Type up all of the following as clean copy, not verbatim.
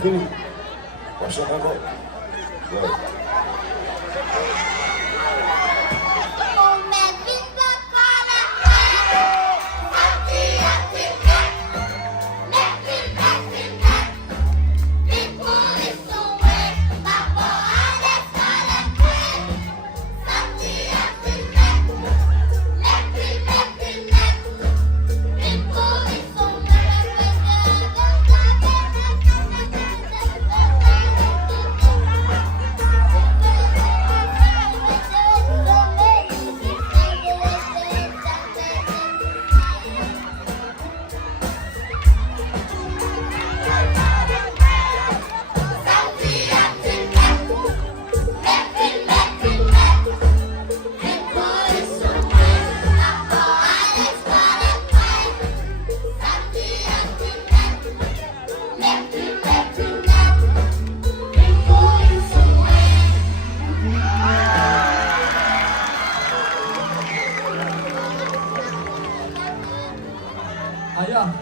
fini. On chante encore. Ouais.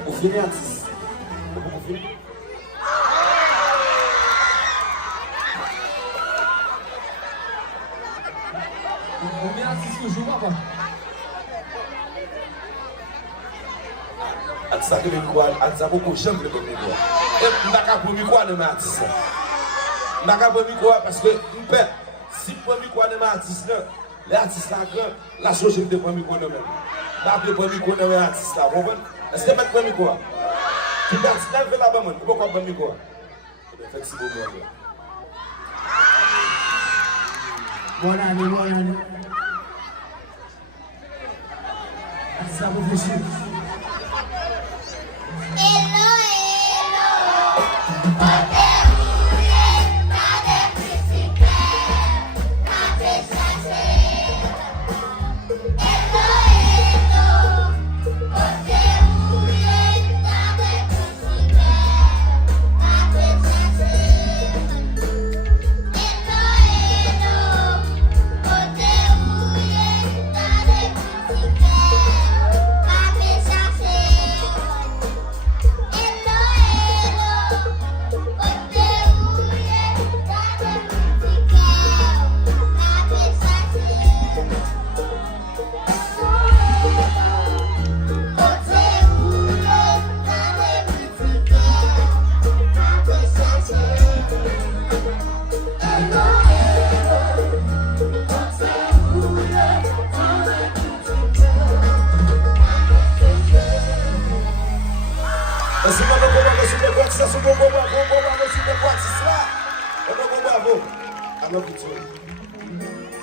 Vous finissez artiste. Vous finissez. On est artiste que je vois pas. Ça que micro, ça beaucoup j'aime le micro. Et m'daka pour micro de artiste. M'daka pour micro parce que m'père si pour micro de artiste là, les artistes là grand, la chose de pour micro de même. D'appeler pour micro de artiste là, vous comprenez? Est-ce que mettre pour micro? Tout artiste là fait là-bas, pourquoi pour micro? Effectivement, Bonne année. Ça vous fait chier.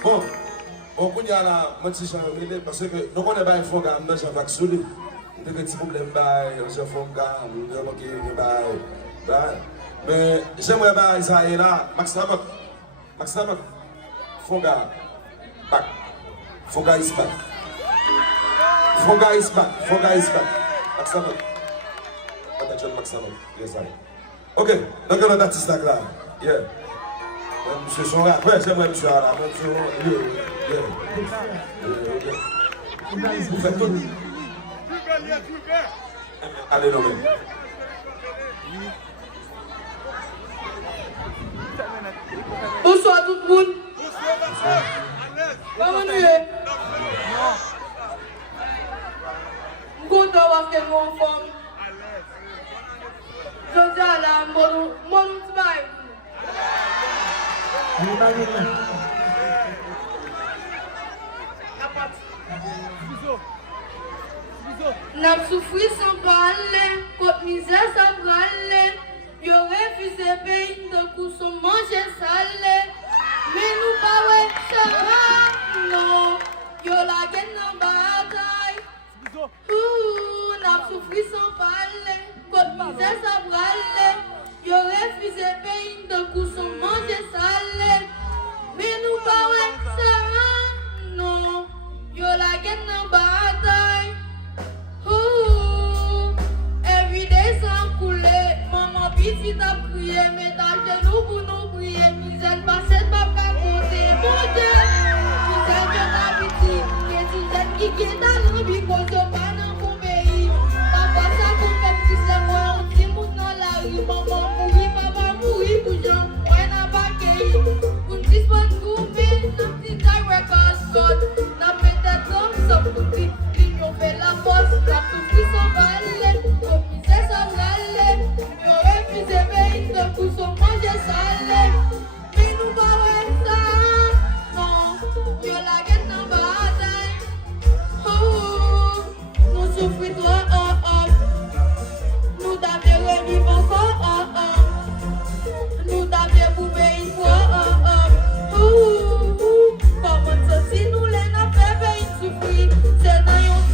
Bon, on y a là, moi je suis parce que nous on est pas fond gars, nous j'en vaccin, nous des petits problèmes bah, je fond gars, nous bah, mais j'aimerais pas ça et là, Max Lamok, fond gars, back, fond gars is back, Max Lamok, attention Max Lamok, yes I. Ok, donc on a l'artiste là, yeah. Monsieur son rap, ouais, j'aimerais monsieur là, monsieur, vous faites tout. Allez, non, mais. Bonsoir tout le monde. Comment nous est? Je suis content d'avoir fait mon forme. Je dis à la mon travail. N'a souffri sans parler, contre misère sans parler. Yo refusé payer de coup son manger salé. Mais nous pas ouais ça non. Yo la gagne en bataille. N'a souffri sans parler, contre misère sans parler. Yo refusé payer de coup son manger salé. Mais nous pas ouais ça non. Yo la gagne en bataille. Every day sans couler, maman petite a prié, mais t'as genoux pour nous prier, misère passée pas qu'à monter, mon Dieu, misère que ta petite, et tu sais qui est dans le bicot, c'est pas dans mon pays, papa ça pour faire petit c'est moi, on dit mon dans la rue, maman mourir, papa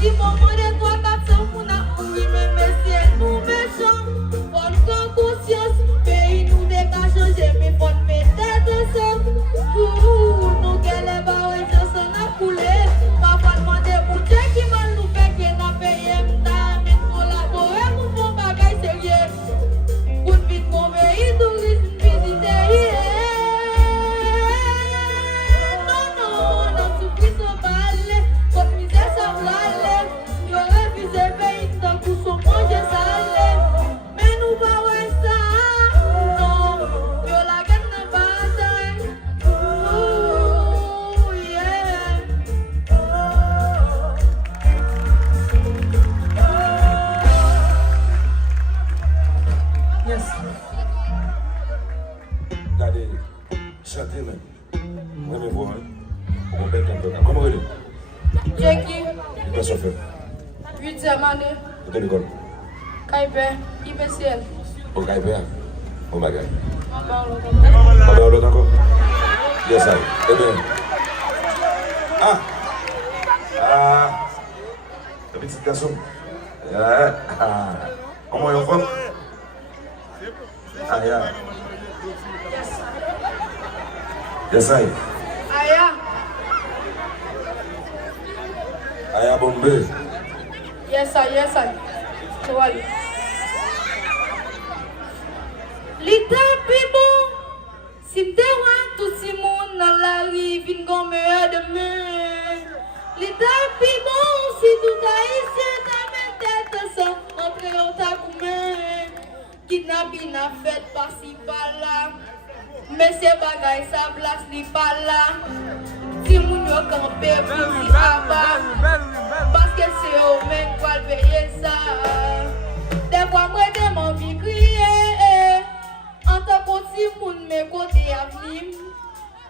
Si maman de 300-400 moun a mouri, mais c'est nous méchants. Bonne conscience, pays nous dégage changer, mais faut mettre tête ensemble. Nous qu'elle est barre et je s'en a coulé. Papa demandé pour Dieu qui va nous faire qu'il n'a payé m'ta, mais collaborer pour mon bagage sérieux. Pour vite mon pays, tourisme visiter. Non, non, non, souffrir sans balle, comme misère sans balle. Y'aurait vu ces pays dans le coup son manger salé. Mais nous pas ouais ça, non, y'au la gagne dans bataille. Oh, yeah. Yes. Regardez, chantez même. Moi, je vois, on bête un peu. Comment vous allez? Jackie, Il passe au feu. 8e année, Vous êtes l'école? Kaipé, IPCL. Au Caïpéa? Au Magaï? On parle On parle l'autre encore? Yes, I. Eh bien. Ah! Ah! Le petit garçon. Ah! Comment il va? Ah, yeah. Yes, I. Aya, Aya Bombay. yes, I. So, allez. L'état plus bon, si m'te wak tout si moun nan la rive, vin gon meilleur demain. L'état plus bon, si tout haïtien ta men tête ensemble, entre yon ta koumen. Kidnapping a fait par si par là, mais c'est bagay sa place li par là. Si moun yo campé pour si aba, parce que c'est eux men kwa payer ça. Des fois moi de mon vie crier, en tant que si moun me côté avenir,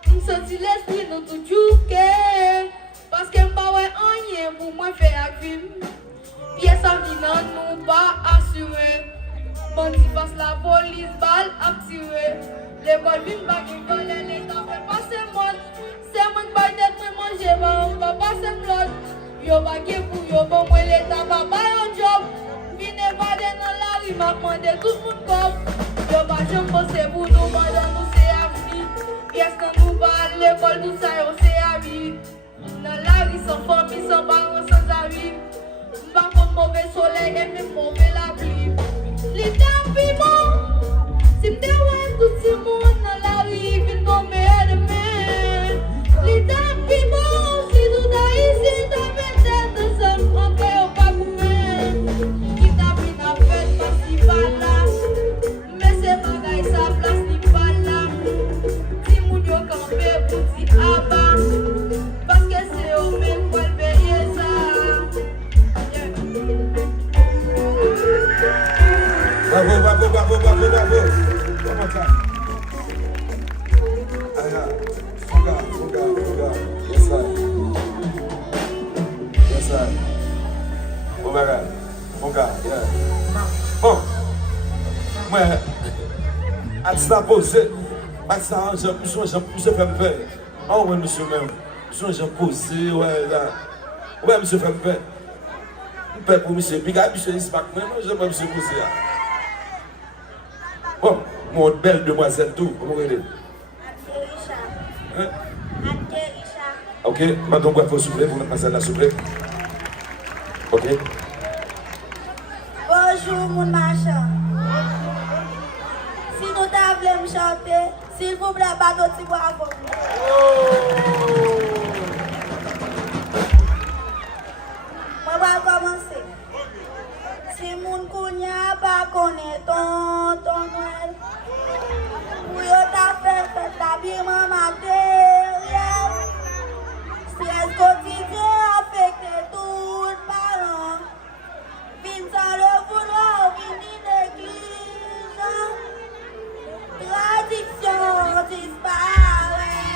m'senti l'esprit nous tout jouer, parce que m'pa ouais rien pour moi faire avec pièce en venant nous pas assurer. Bandi passe la police, balle à tirer. L'école vient pas qui vole, l'État fait passer mode. C'est moi qui baille d'être manger, on va passer l'autre. Yo va qui pour yo, bon moi l'État va bailler un job. Vine vader dans la rue, m'a demandé tout le monde comme. Yo va jamais bosser pour nous, madame nous c'est à vie. Qu'est-ce que nous va à l'école, tout ça yo c'est à vie. Dans la rue sans famille, sans parents, sans avis. Pas contre mauvais soleil et même mauvais la pluie. L'état plus bon, si m'te wak tout si moun nan la rue, vin gon meilleur demain. L'état plus bon, si tout haïtien ta men tête ensemble, entre yon pa koumen. Qui t'a pris n'a fait pas si par là, mais c'est bagay sa place li par là. Si moun yo campé pour si aba, parce que c'est eux men kwa payer ça. Bravo, bravo, bravo, bravo, bravo. Comment ça? Aya, Fuga. Yes, sir. Yes, sir. Oh my God. Fuga, yeah. Bon. Moi, à ça posé, à ça, je fais me faire. Oh, ouais, monsieur, même. Je posé, ouais, là. Ouais, monsieur, fait me faire. Je fais pour monsieur, puis, monsieur, il se passe même, je vais monsieur posé, là. Bon, mon belle demoiselle tout, comment vous allez? Hein? Ok, maintenant on va souffler, vous mettez la souffler. Ok. Bonjour mon machin. Si nous t'avons chanter, s'il vous plaît, pas d'autres bravo. Moi, on va commencer. Si moun kounya pas connaît ton Noël, pour yo ta fait l'habillement matériel, stress quotidien affecté tout parent, vin sans le vouloir, vin négligent, tradition disparaît,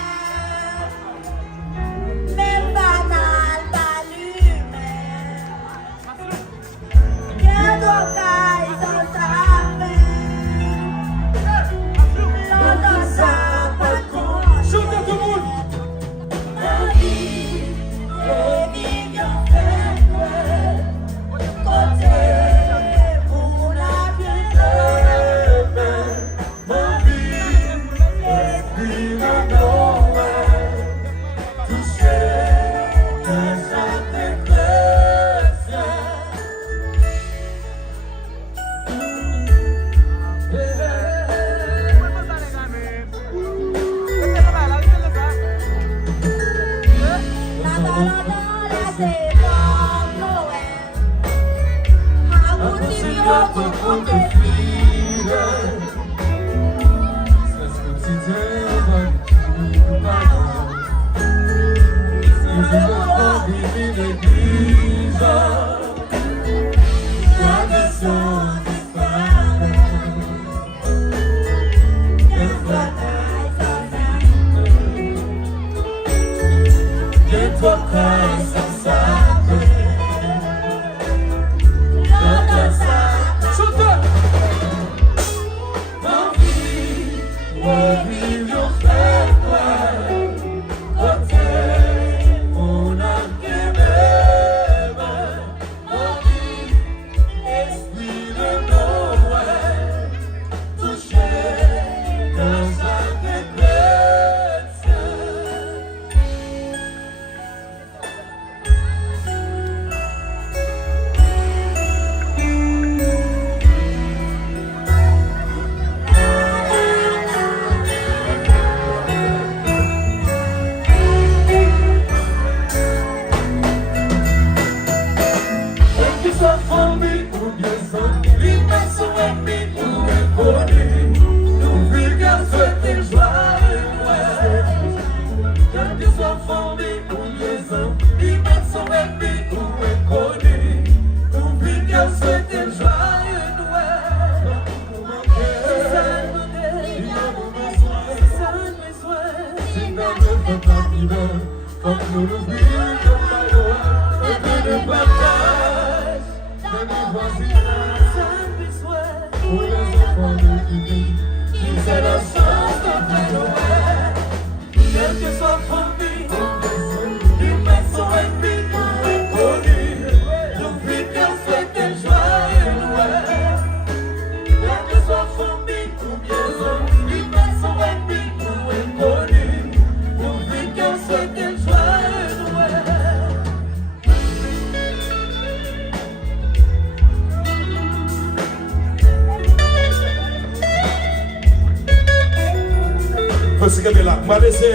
Je vais laisser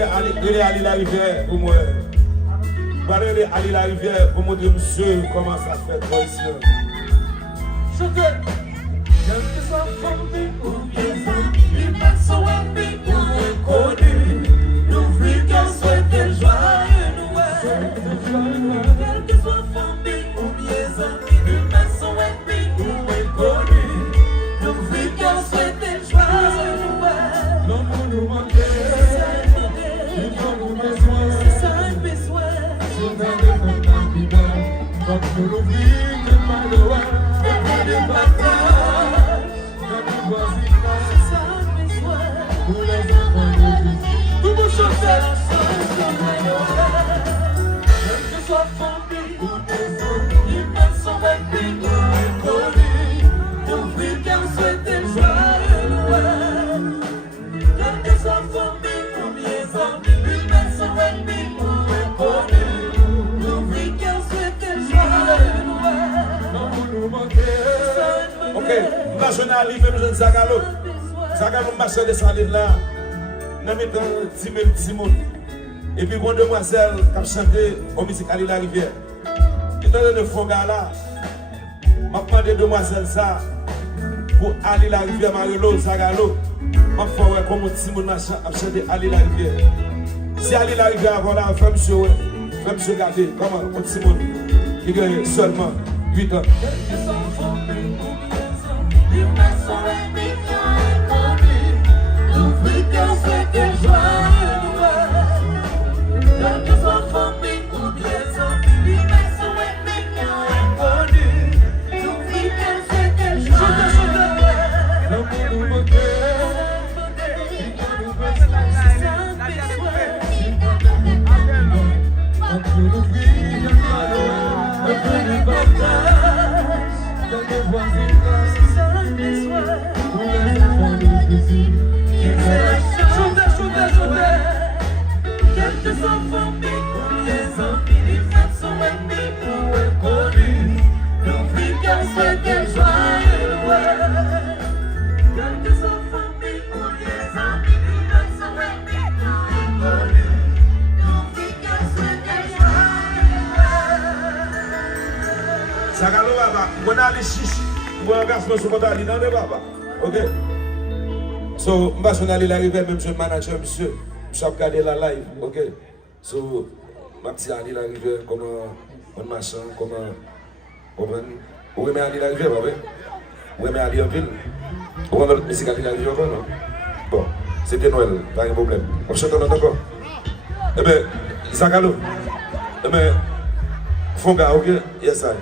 aller la rivière pour moi. Je vais aller la rivière pour montrer monsieur comment ça fait toi ici. Chantez! Quel que soit formé ou bien il passe son ami ou inconnu. Nous vivons souhaiter joyeux Noël. Quel que soit formé ou bien il passe son ami ou inconnu. Nous vivons souhaiter joyeux Noël. L'amour nous manque. Pour l'ouvrir de Maloa, de bataille, de voisinage, pour les enfants de Jésus. Tout le monde chante la chanson de Noël. Quel que soit famille ou maison, ils mettent son répit ou inconnu. Nous vivons souhaiter joyeux Noël. Quel que soit famille ou maison, ils mettent son répit ou inconnu. Ok, la jeune arrive, nous sommes Zagalo. Zagalo marche de sa ligne là. Nous mettons 10 000 petits monde. Et puis, une demoiselle qui a chanté au musique Ali la rivière. Et dans le fond là, je demande aux demoiselles ça pour Ali la rivière, Marelo, Zagalo. Je vais comme un petit monde a chanté Ali la rivière. Si Ali la rivière, voilà, fais monsieur garder, comment, un petit monde qui gagne seulement 8 ans. Zagalo, on a les chiches. Moi, un garçon, je suis content d'aller dans le papa. Ok? So, je suis allé l'arrivée, même je manager, monsieur. Je suis regardé la live. Ok? So, je suis allé l'arrivée, comment on machin, comment. Vous aimez aller l'arrivée, papa? Vous aimez aller en ville? Vous aimez la musique aller l'arrivée encore, non? Bon, c'était Noël, pas de problème. On chante encore? Eh bien, Zagalo. Eh bien, Fonga, ok? Yes, I.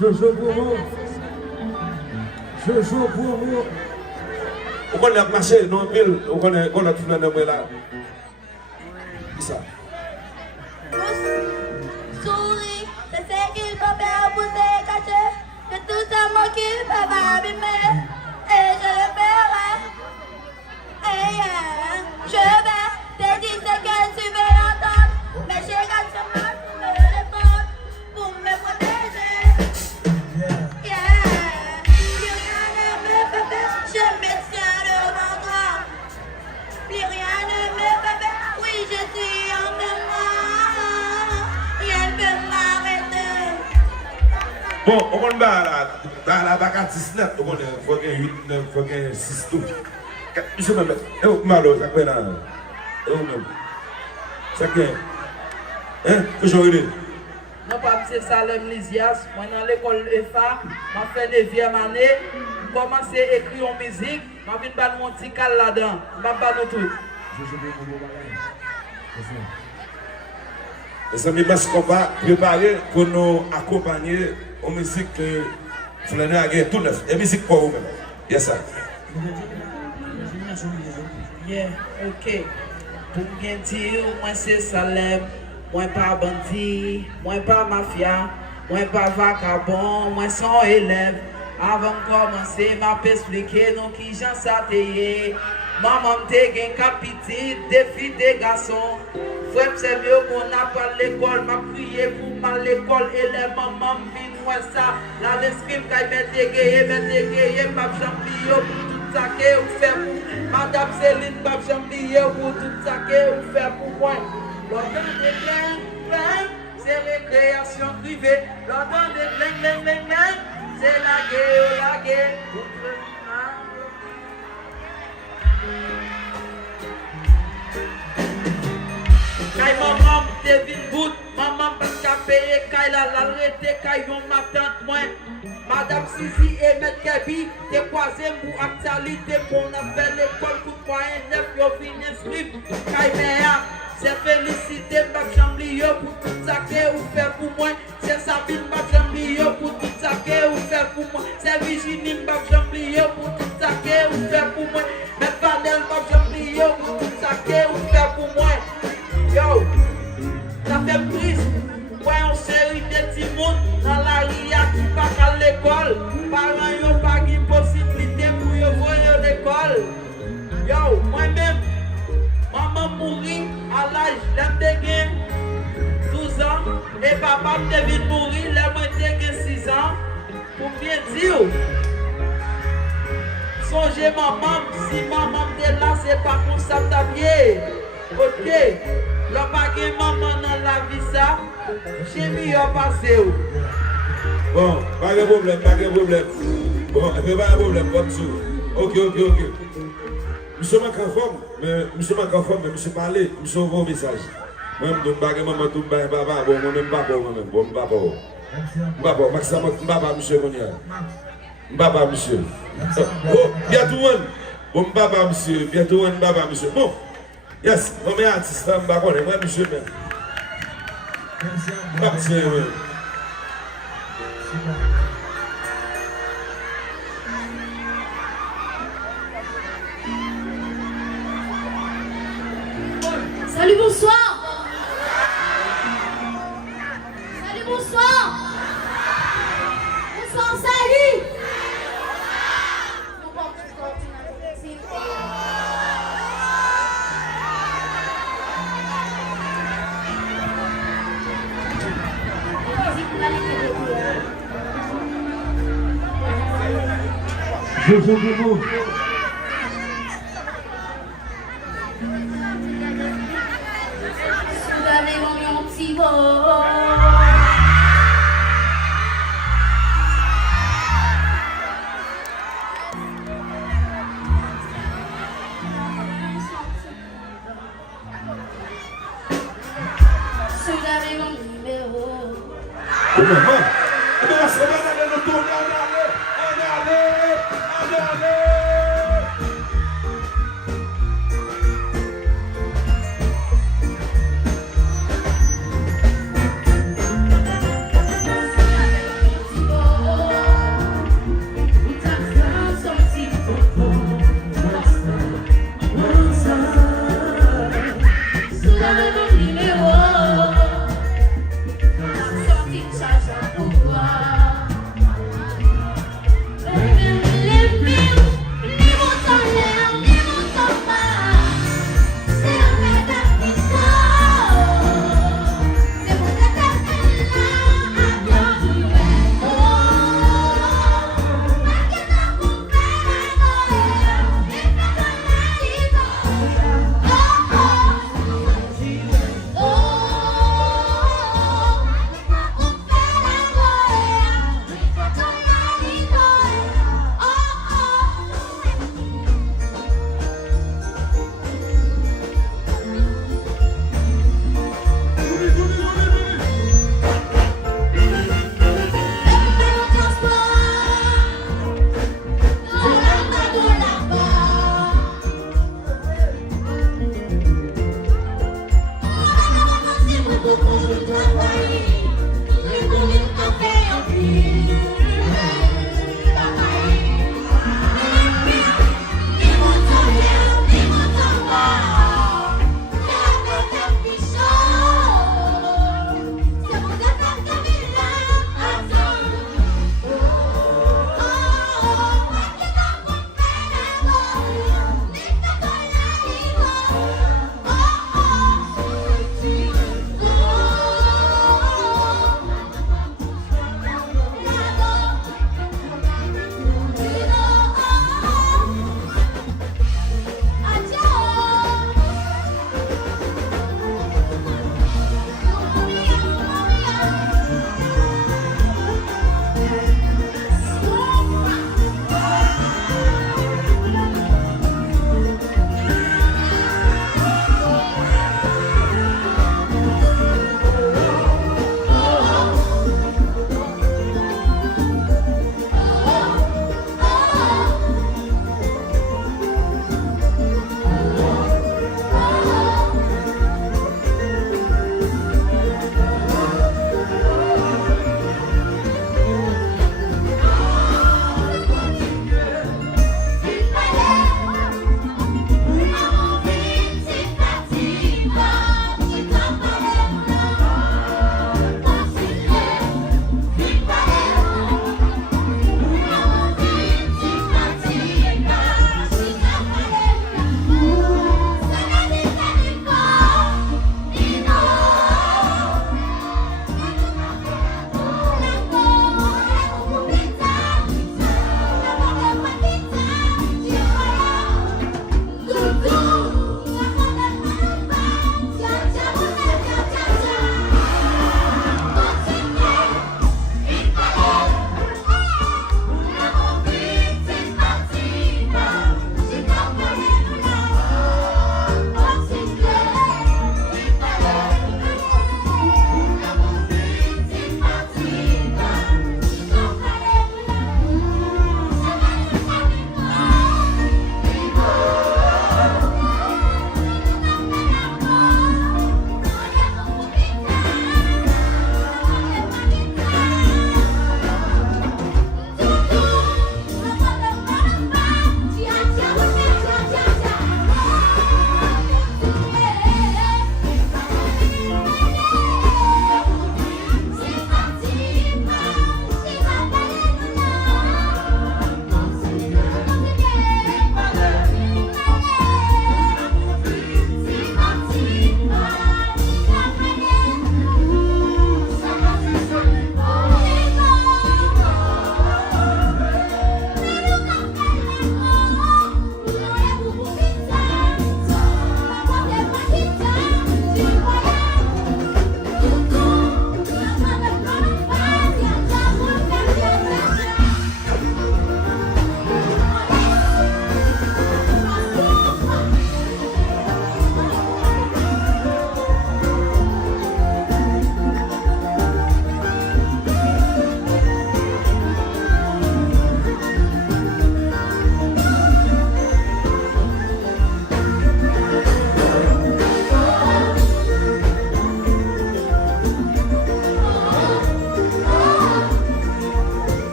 Je joue pour vous. Je joue pour vous. Vous connaissez marché, non, ville, vous connaissez notre fleur de moi là. Qui ça? Souris, c'est ce qu'il peut faire pour se cacher. De tout ça, moi qu'il peut m'abîmer. Et je le ferai. Et je vais te dire ce que tu veux entendre. Mais j'ai gâché ma téléphone pour me protéger. Yeah. Plus rien ne me fait peur, je me tiens devant toi. Plus rien ne me fait peur, oui je suis en dedans. Rien ne peut m'arrêter. Bon, on va dans la bagarre 19, on faut qu'il y ait 8, 9, faut qu'il y ait 6 tout. Monsieur me met, malo, ça fait là. Ça fait. Hein? Toujours une. Non, pas M. Salem Lysias, moi dans l'école EFA, je fais 9e année, je commence à écrire en musique, je viens de faire mon petit cal là-dedans, je vais faire nos trucs. Les amis, parce qu'on va préparer pour nous accompagner aux musiques que vous avez à tout neuf. Et musique pour vous-même. Yes, sir. Yeah, ok. Pour bien dire, moi c'est Salem, moi pas bandit, moi pas mafia, moi pas vagabond, moi sans élève. Avant de commencer, m'a expliqué nous qui j'en s'atteignait. Maman te gen capiti, défi des garçons. Frère, c'est mieux qu'on a pas l'école, m'a prié pour mal l'école, et les mamans viennent voir ça. La l'escrime qu'elle mette gayé, m'a champion pour tout ça qu'elle fait pour. Madame Céline, m'a champion pour tout ça qu'elle fait pour moi. L'ordre de bling, c'est récréation privée. L'ordre de bling, c'est la guerre. Kay maman te vin bout, maman pas qu'à payer, kay la l'arrêté, kay yon ma tante moi. Madame Sisi et Maître Kebi, te croisé pour actualité, mon appel l'école, coup de moyen neuf, yo fin inscrit. Kay mea, c'est félicité, ma chambre pour tout ça que vous faites pour moi. C'est Sabine, ma chambre pour tout ça que vous faites pour moi. C'est Virginie, ma chambre pour tout ça que vous faites pour moi. Mais Vanel, ma chambre pour tout ça que vous faites pour moi. Yo, ça fait triste. Voyons série de petits monde dans la ria qui part à l'école. Parents n'ont pas de possibilité pour y voir à l'école. Yo, moi-même, maman mourit à l'âge de 12 ans et papa devait mourir de 6 ans. Pour bien dire, songez maman, si maman est là, c'est pas comme ça t'habiller. Ok, le baguette maman dans la vie ça, j'ai mis au passé. Bon, pas de problème, pas de problème. Bon, il n'y a pas de problème, comme ça. Ok. Monsieur m'a conforme, mais monsieur parler, monsieur envoie un message. Moi, je ne sais maman, tout le papa, bon, moi, même papa, bon, papa, maximum, papa, monsieur, papa, monsieur. Oh, bientôt, bon, papa, monsieur, bientôt, papa, monsieur. Bon. Yes, je suis artiste, je suis moi, monsieur. Salut, bonsoir. Salut, bonsoir. Bonsoir, salut. Je joue pour vous. Regardez mon petit beau. numéro. Oh maman, eh bien la semaine, on allait nous tourner, on allait.